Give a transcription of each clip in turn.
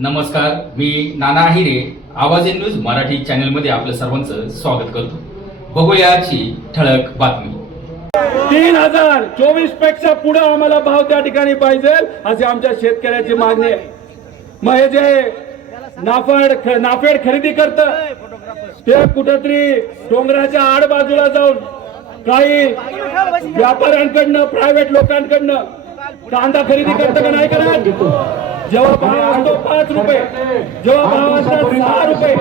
नमस्कार, मी नाना हिरे आवाज news Marathi channel मध्ये आपलं सर्वांचं स्वागत करतो. बघूया आजची ठळक बातमी. 3024 पेक्षा पुढे आम्हाला भाव त्या ठिकाणी पाहिजे अशी आमच्या शेतकऱ्याची मागणी आहे. मग हे जे नाफेड खरेदी करत ते कुठेतरी डोंगराच्या आड बाजूला जाऊन काही व्यापाऱ्यांकडनं प्रायव्हेट लोकांकडनं कांदा खरेदी करतं का नाही करत. जेव्हा भाव असतो 5 रुपये, जेव्हा भाव असतात 6 रुपये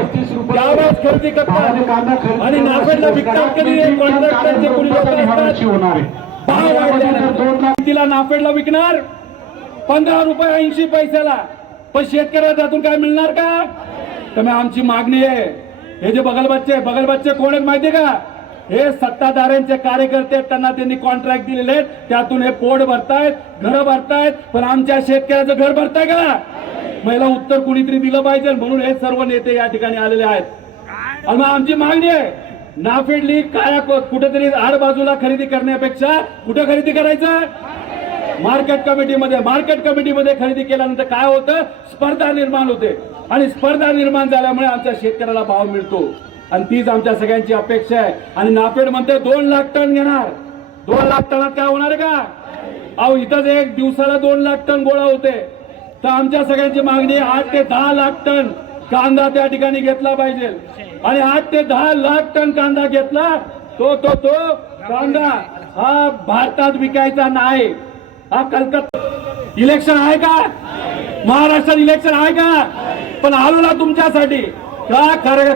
त्यावेळेस खरेदी करतात आणि नाफेडला विकतात. कधी कॉन्ट्रॅक्टरचे कोणी लोक असतात भाव वाढल्यानंतर तिला नाफेडला विकणार 15 रुपये 80 पैशाला, पण शेतकऱ्याला त्यातून काय मिळणार का. तर आमची मागणी आहे, हे जे बगलबच्चे कोण आहेत माहितीये का, हे सत्ताधाऱ्यांचे कार्यकर्ते, त्यांना त्यांनी कॉन्ट्रॅक्ट दिलेले आहेत, त्यातून हे पोट भरतायत, घर भरतायत, पण आमच्या शेतकऱ्याचं घर भरताय का. मला उत्तर कुणीतरी दिलं पाहिजे, म्हणून हे सर्व नेते या ठिकाणी आलेले आहेत. आणि आमची मागणी आहे, नाफेडली काय कुठेतरी आडबाजूला खरेदी करण्यापेक्षा कुठे खरेदी करायचं, मार्केट कमिटीमध्ये खरेदी केल्यानंतर काय होतं, स्पर्धा निर्माण होते आणि स्पर्धा निर्माण झाल्यामुळे आमच्या शेतकऱ्याला भाव मिळतो आणि तीच आमच्या सगळ्यांची अपेक्षा आहे. आणि नाफेड म्हणते 2 लाख टन घेणार. 2 लाख टनात काय होणार आहे का. अहो इथंच एक दिवसाला 2 लाख टन गोळा होते. तर आमच्या सगळ्यांची मागणी 8 ते 10 लाख टन कांदा त्या ठिकाणी घेतला पाहिजे. आणि 8 ते 10 लाख टन कांदा घेतला तो कांदा हा भारतात विकायचा नाही. हा कलकत्ता इलेक्शन आहे का, महाराष्ट्रात इलेक्शन आहे का, पण आलो ना तुमच्यासाठी का.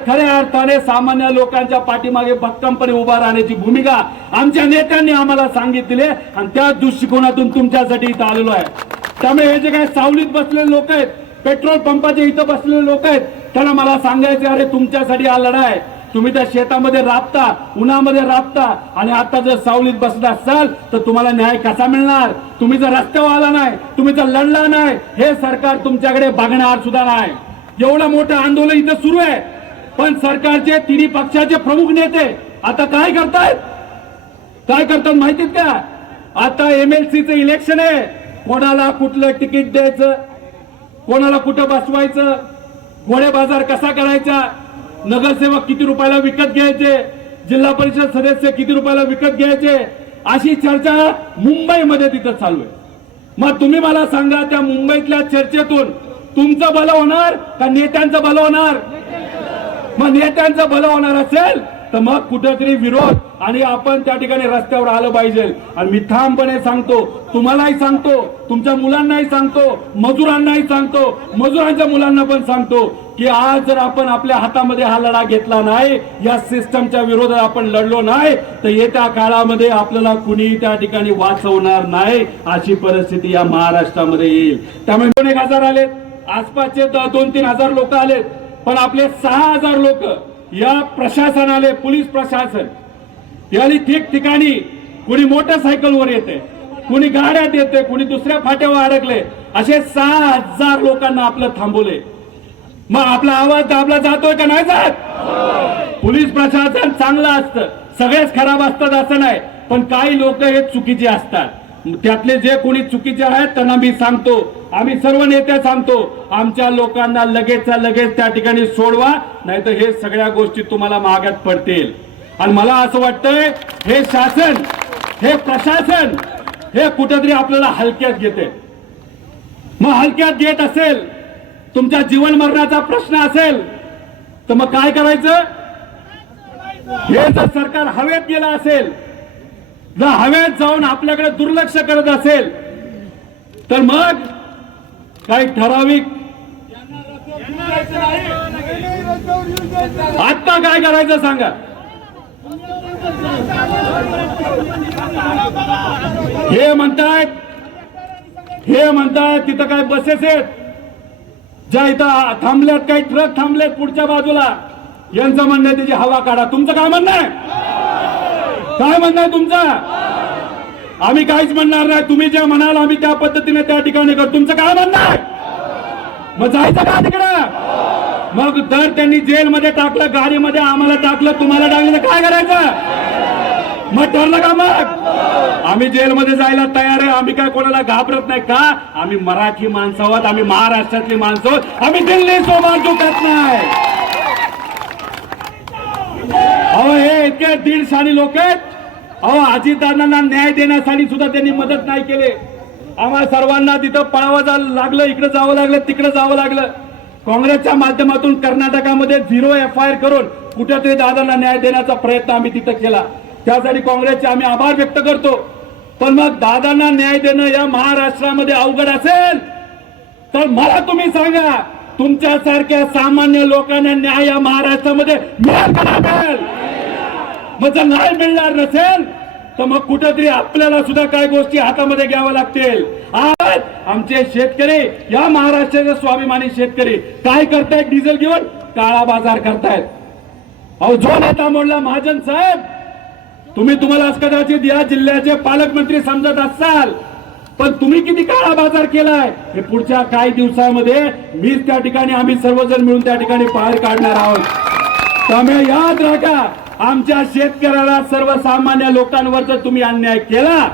खऱ्या अर्थाने सामान्य लोकांच्या पाठीमागे भक्कमपणे उभा राहण्याची भूमिका आमच्या नेत्यांनी आम्हाला सांगितली आणि त्या दृष्टिकोनातून तुमच्यासाठी इथं आलेलो आहे. त्यामुळे हे जे काही सावलीत बसलेले लोक आहेत, पेट्रोल पंपाचे इथं बसलेले लोक आहेत, त्यांना मला सांगायचे, अरे तुमच्यासाठी हा लढा आहे. तुम्ही त्या शेतामध्ये राबता, उन्हामध्ये राबता आणि आता जर सावलीत बसला असाल तर तुम्हाला न्याय कसा मिळणार. तुम्ही जर रस्त्यावर आला नाही, तुम्ही जर लढला नाही, हे सरकार तुमच्याकडे बघणार सुद्धा नाही. एवढं मोठं आंदोलन इथं सुरू आहे, पण सरकारचे तिन्ही पक्षाचे प्रमुख नेते आता काय करतात माहितीत का. आता MLCचं इलेक्शन आहे, कोणाला कुठलं तिकीट द्यायचं, कोणाला कुठं बसवायचं, घोडे बाजार कसा करायचा, नगरसेवक किती रुपयाला विकत घ्यायचे, जिल्हा परिषद सदस्य किती रुपयाला विकत घ्यायचे, अशी चर्चा मुंबईमध्ये तिथं चालू आहे. मग तुम्ही मला सांगा, त्या मुंबईतल्या चर्चेतून तुमचं भलं होणार का नेत्यांचं भलं होणार. मग नेत्यांचं भलं होणार असेल तर मग कुठेतरी विरोध आणि आपण त्या ठिकाणी रस्त्यावर आलं पाहिजे. आणि मी ठामपणे सांगतो, तुम्हालाही सांगतो, तुमच्या मुलांनाही सांगतो, मजुरांनाही सांगतो, मजुरांच्या मुलांना पण सांगतो की आज जर आपण आपल्या हातामध्ये हा लढा घेतला नाही, या सिस्टमच्या विरोधात आपण लढलो नाही, तर येत्या काळामध्ये आपल्याला कुणी त्या ठिकाणी वाचवणार नाही, अशी परिस्थिती या महाराष्ट्रामध्ये येईल. त्यामुळे 1,000 आले, आसपासचे 2-3 हजार लोक आले, पण आपले 6,000 लोक या प्रशासनाले, पोलीस प्रशासन याने ठिकठिकाणी, कुणी मोटरसायकलवर येते, कुणी गाड्यात येते, कुणी दुसऱ्या फाट्यावर अडकले, असे 6,000 लोकांना आपलं थांबवले. मग आपला आवाज दाबला जातोय का नाही जात. पोलीस प्रशासन चांगलं असतं, सगळेच खराब असतात असं नाही, पण काही लोक हे चुकीचे असतात. त्यातले जे कोणी चुकीचे आहेत त्यांना मी सांगतो, आम्ही सर्व नेते सांगतो, आमच्या लोकांना लगेचच्या लगेच त्या ठिकाणी सोडवा, नाही तर हे सगळ्या गोष्टी तुम्हाला महागात पडतील. आणि मला असं वाटतंय, हे शासन, हे प्रशासन हे कुठेतरी आपल्याला हलक्यात घेते. मग हलक्यात घेत असेल, तुमच्या जीवन मरणाचा प्रश्न असेल तर मग काय करायचं. हे जर सरकार हवेत गेलं असेल, जर हवेत जाऊन आपल्याकडे दुर्लक्ष करत असेल, तर मग काही ठराविक आता काय करायचं सांगा. हे म्हणतायत तिथं काय बसेस आहेत ज्या इथं थांबल्यात, काही ट्रक थांबलेत पुढच्या बाजूला, यांचं म्हणणं आहे त्याची हवा काढा. तुमचं काय म्हणणं आहे, काय म्हणणं आहे तुमचं. आम्ही काहीच म्हणणार नाही, तुम्ही जे म्हणाल आम्ही त्या पद्धतीने त्या ठिकाणी करतो. तुमचं काय म्हणणं आहे, मग जायचं का तिकडं. मग जर त्यांनी जेलमध्ये टाकलं, गाडीमध्ये आम्हाला टाकलं, तुम्हाला टाकलं तर काय करायचं. मग ठरलं का? मग आम्ही जेलमध्ये जायला तयार आहे. आम्ही काय कोणाला घाबरत नाही का? आम्ही मराठी माणसं आहोत, आम्ही महाराष्ट्रातली माणसं आहोत, आम्ही दिल्ली सोबत झुकत नाही. अहो हे इतके दीडशाणी लोक आहेत. अहो अजितदादांना न्याय देण्यासाठी सुद्धा त्यांनी मदत नाही केली. आम्हाला सर्वांना तिथं पळावं लागलं, इकडे जावं लागलं, तिकडे जावं लागलं. काँग्रेसच्या माध्यमातून कर्नाटकामध्ये 0 FIR करून कुठेतरी दादांना न्याय देण्याचा प्रयत्न आम्ही तिथं केला. त्यासाठी काँग्रेसचे आम्ही आभार व्यक्त करतो. पण मग दादांना न्याय देणं या महाराष्ट्रामध्ये अवघड असेल तर मला तुम्ही सांगा, तुमच्यासारख्या सामान्य लोकांना न्याय या महाराष्ट्रामध्ये मिळेल का नाही? मग जर नाही मिळणार नसेल तर मग कुठेतरी आपल्याला सुद्धा काही गोष्टी हातामध्ये घ्याव्या लागतील. आज आमचे शेतकरी, या महाराष्ट्राचे स्वाभिमानी शेतकरी काय करतायत? डिझेल घेऊन काळा बाजार करतायत. अहो जो नेता मोडला महाजन साहेब, तुम्हाला कदाचित या जिल्ह्याचे पालकमंत्री समजत असाल, पण तुम्ही किती काळा बाजार केलाय हे पुढच्या काही दिवसामध्ये मीच त्या ठिकाणी, आम्ही सर्वजण मिळून त्या ठिकाणी बाहेर काढणार आहोत. त्यामुळे याद राखा, आमच्या शेतकऱ्याला, सर्वसामान्य लोकांवर जर तुम्ही अन्याय केला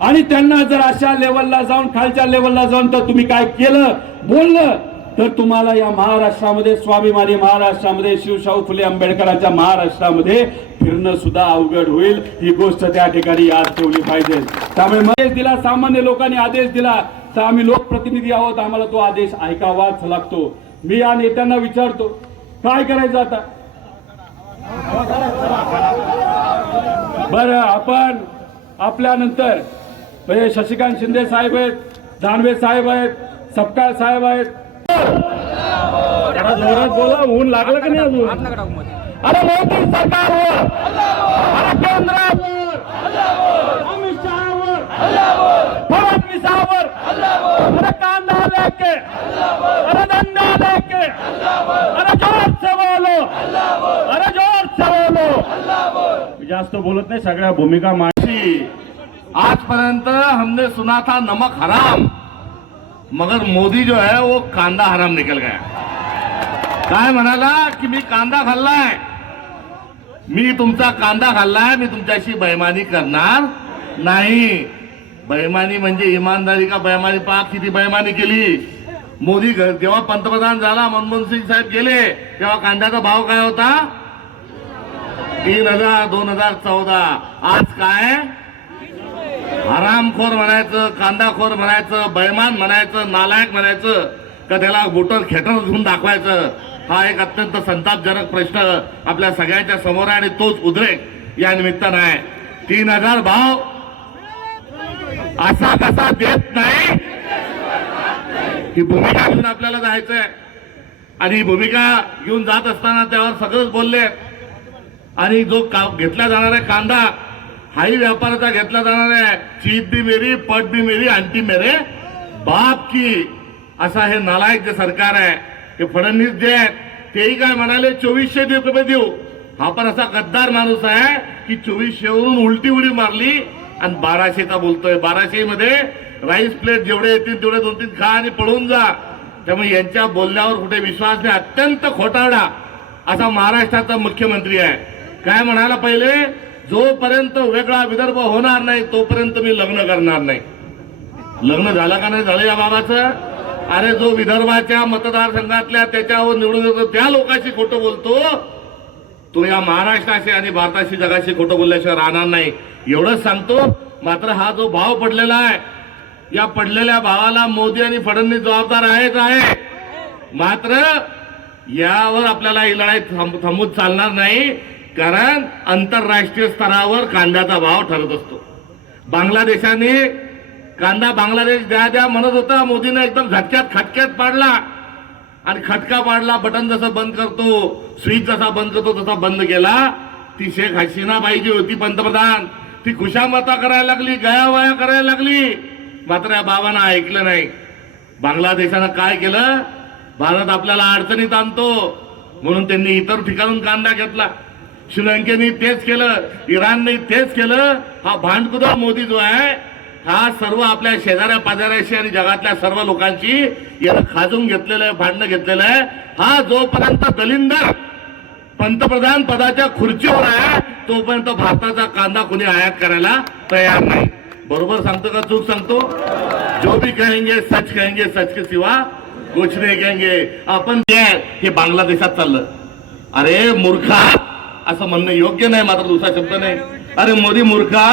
आणि त्यांना जर अशा लेवलला जाऊन, खालच्या लेवलला जाऊन तर तुम्ही काय केलं, बोललं, तर तुम्हाला या महाराष्ट्रामध्ये, स्वाभिमानी महाराष्ट्रामध्ये, शिवशाहू फुले आंबेडकरांच्या महाराष्ट्रामध्ये फिरणं सुद्धा अवघड होईल. ही गोष्ट त्या ठिकाणी याद ठेवली पाहिजे. त्यामुळे आदेश दिला, सामान्य लोकांनी आदेश दिला, तर आम्ही लोकप्रतिनिधी आहोत, आम्हाला तो आदेश ऐकावाच लागतो. मी या नेत्यांना विचारतो, काय करायचं आता? बरं, आपण आपल्यानंतर म्हणजे शशिकांत शिंदे साहेब आहेत, दानवे साहेब आहेत, सपकाळ साहेब आहेत. जोरात बोला, ऊन लागलं की नाही अजून? अरे मोदी सरकारवर, अरे केंद्रावर, अमित शहावर, फडणवीसावर, अरे कांदा लेके, अरे धंदा लेके, अरे जोर से बोलो, अरे जोर से बोलो. जास्त बोलत नाही, सगळ्या भूमिका मांडली. आजपर्यंत हमने सुना था नमक हराम, मगर मोदी जो है वो कांदा हराम निकल गया. काय म्हणाला की मी कांदा खाल्लाय, मी तुमचा कांदा खाल्लाय, मी तुमच्याशी बेईमानी करणार नाही. बेईमानी म्हणजे इमानदारी का बेईमानी? पहा किती बेईमानी केली. मोदी जेव्हा पंतप्रधान झाला, मनमोहन सिंग साहेब गेले, तेव्हा कांद्याचा भाव काय होता? 3000, 2014. आज काय? हरामखोर म्हणायचं, कांदाखोर म्हणायचं, बेईमान म्हणायचं, नालायक म्हणायचं का त्याला बोटर खेटर घेऊन दाखवायचं? हा एक अत्यंत संतापजनक प्रश्न आपल्या सगळ्यांच्या समोर आहे आणि तोच उद्रेक या निमित्तानं आहे. 3000 भाव असा कसा देत नाही, ही भूमिका घेऊन आपल्याला जायचंय. आणि ही भूमिका घेऊन जात असताना त्यावर सगळंच बोलले. आणि जो घेतला जाणार आहे कांदा, हाही व्यापाराचा घेतला जाणार आहे. चीज भी मेरी, पट भी मेरी, आंटी मेरे बाप की, असा हे नालायक जे सरकार आहे, ते फडणवीस जे आहेत तेही काय म्हणाले 2400 रुपये देऊ. हा पण असा गद्दार माणूस आहे की 2400 वरून उलटी उडी मारली आणि 1200चा बोलतोय. 1200 मध्ये राईस प्लेट जेवढे येतील तेवढे 2-3 खा आणि पळून जा. त्यामुळे यांच्या बोलण्यावर कुठे विश्वास नाही. अत्यंत खोटारडा असा महाराष्ट्राचा मुख्यमंत्री आहे. काय म्हणाला पहिले, जोपर्यंत वेगळा विदर्भ होणार नाही तोपर्यंत मी लग्न करणार नाही. लग्न झालं का नाही झालं या बाबाचं? अरे जो विदर्भाच्या मतदारसंघातल्या त्याच्यावर निवडून येतो त्या लोकांशी खोटं बोलतो, तो या महाराष्ट्राशी आणि भारताशी, जगाशी खोटं बोलल्याशिवाय राहणार नाही, एवढंच सांगतो. मात्र हा जो भाव पडलेला आहे, या पडलेल्या भावाला मोदी आणि फडणवीस जबाबदार आहेच आहे. मात्र यावर आपल्याला ही लढाई थांबून चालणार नाही, कारण आंतरराष्ट्रीय स्तरावर कांद्याचा भाव ठरत असतो. बांगलादेशाने कांदा बांगलादेश द्या म्हणत होता, मोदीने एकदम झटक्यात खटक्यात पाडला. आणि खटका पाडला, बटन जसं बंद करतो, स्विच जसा बंद करतो तसा बंद केला. ती शेख हसीना बाई जी होती पंतप्रधान, ती खुशामता करायला लागली, गयावया करायला लागली. मात्र या बाबांना ऐकलं नाही. बांगलादेशानं काय केलं, भारत आपल्याला अडचणीत आणतो म्हणून त्यांनी इतर ठिकाणून कांदा घेतला. श्रीलंकेने तेच केलं, इराणने तेच केलं. हा भांडकुदळ मोदी जो आहे, हा सर्व आपल्या शेजाऱ्या पाजाऱ्याशी आणि जगातल्या सर्व लोकांची यानं खाजून घेतलेलं आहे, भांडणं घेतलेलं आहे. हा जोपर्यंत दलिंदर पंतप्रधान पदाच्या खुर्चीवर आहे तोपर्यंत भारताचा कांदा कोणी आयात करायला तयार नाही. बरोबर सांगतो का चूक सांगतो? जो भी कहेंगे सच के सिवा कुछ नाही कहेंगे. आपण हे बांगलादेशात चाललं. अरे मूर्खा असं म्हणणं योग्य नाही, मात्र दुसरा शब्द नाही. अरे मोदी मूर्खा,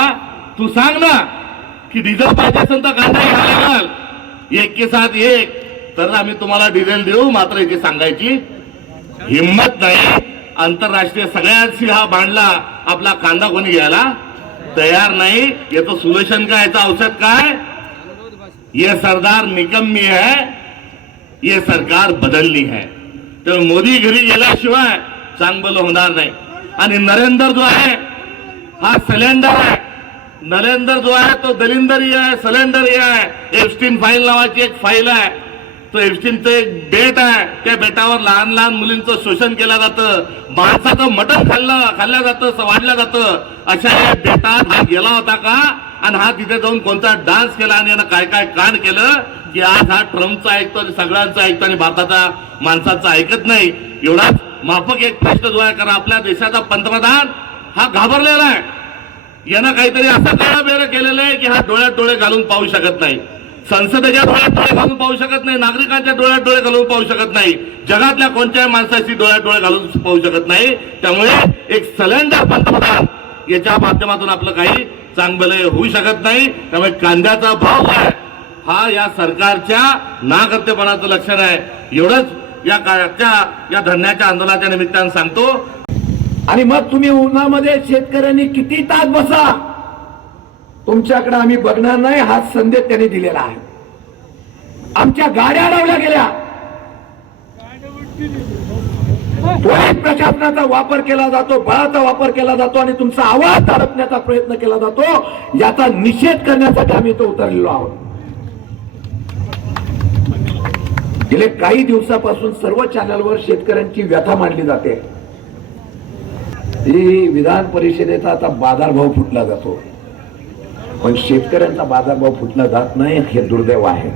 तू सांग ना की डिझेल पाहिजे असेल तर कांदा घ्यायला लागल, एक के साथ एक, तर आम्ही तुम्हाला डिझेल देऊ. मात्र इथे सांगायची हिंमत नाही. आंतरराष्ट्रीय सगळ्यांशी हा भांडला, आपला कांदा कोणी घ्यायला तयार नाही. याचं सोल्युशन काय, याचं औषध काय? ये सरदार निकम्मी है, ये सरकार बदलनी है. तर मोदी घरी गेल्याशिवाय चांगलं होणार नाही. आणि नरेंद्र जो आहे हा सिलेंडर आहे. नरेंद्र जो आहे तो दलिंदरी आहे, सिलेंडरी आहे. एप्स्टीन फाईल नावाची एक फाईल आहे. तो एप्स्टीनचं एक बेट आहे. त्या बेटावर लहान लहान मुलींचं शोषण केलं जातं, माणसाचं मटण खाल्लं जातं, वाढलं जातं. अशा या बेटात हा गेला होता का? आणि हा तिथे जाऊन कोणता डान्स केला आणि यानं काय काय कांड केलं की आज हा ट्रम्पचा ऐकतो आणि सगळ्यांचा ऐकतो आणि भारताचा माणसाचं ऐकत नाही. एवढाच माफक एक प्रश्न जो आहे, कारण आपल्या देशाचा पंतप्रधान हा घाबरलेला आहे. यानं काहीतरी असं काळं केलेलं आहे की हा डोळ्यात डोळे घालून पाहू शकत नाही, संसदेच्या डोळ्यात डोळे घालून पाहू शकत नाही, नागरिकांच्या डोळ्यात डोळे घालून पाहू शकत नाही, जगातल्या कोणत्याही माणसाची डोळ्यात डोळे घालून पाहू शकत नाही. त्यामुळे एक सिलेंडर पंतप्रधान याच्या माध्यमातून आपलं काही चांगलं होऊ शकत नाही. त्यामुळे कांद्याचा भाव आहे हा या सरकारच्या नाकर्तेपणाचं लक्षण आहे. एवढंच या धरण्याच्या आंदोलनाच्या निमित्तानं सांगतो. आणि मग तुम्ही उन्हामध्ये शेतकऱ्यांनी किती तास बसा, तुमच्याकडे आम्ही बघणार नाही, हा संदेश त्यांनी दिलेला आहे. आमच्या गाड्या अडवल्या गेल्या, पोलीस प्रशासनाचा वापर केला जातो, बळाचा वापर केला जातो आणि तुमचा आवाज अडकण्याचा प्रयत्न केला जातो. याचा निषेध करण्यासाठी आम्ही इथं उतरलेलो आहोत. गेले काही दिवसापासून सर्व चॅनलवर शेतकऱ्यांची व्यथा मांडली जाते. ही विधान परिषदेचा आता बाजारभाव फुटला जातो, पण शेतकऱ्यांचा बाजारभाव फुटला जात नाही, हे दुर्दैव आहे.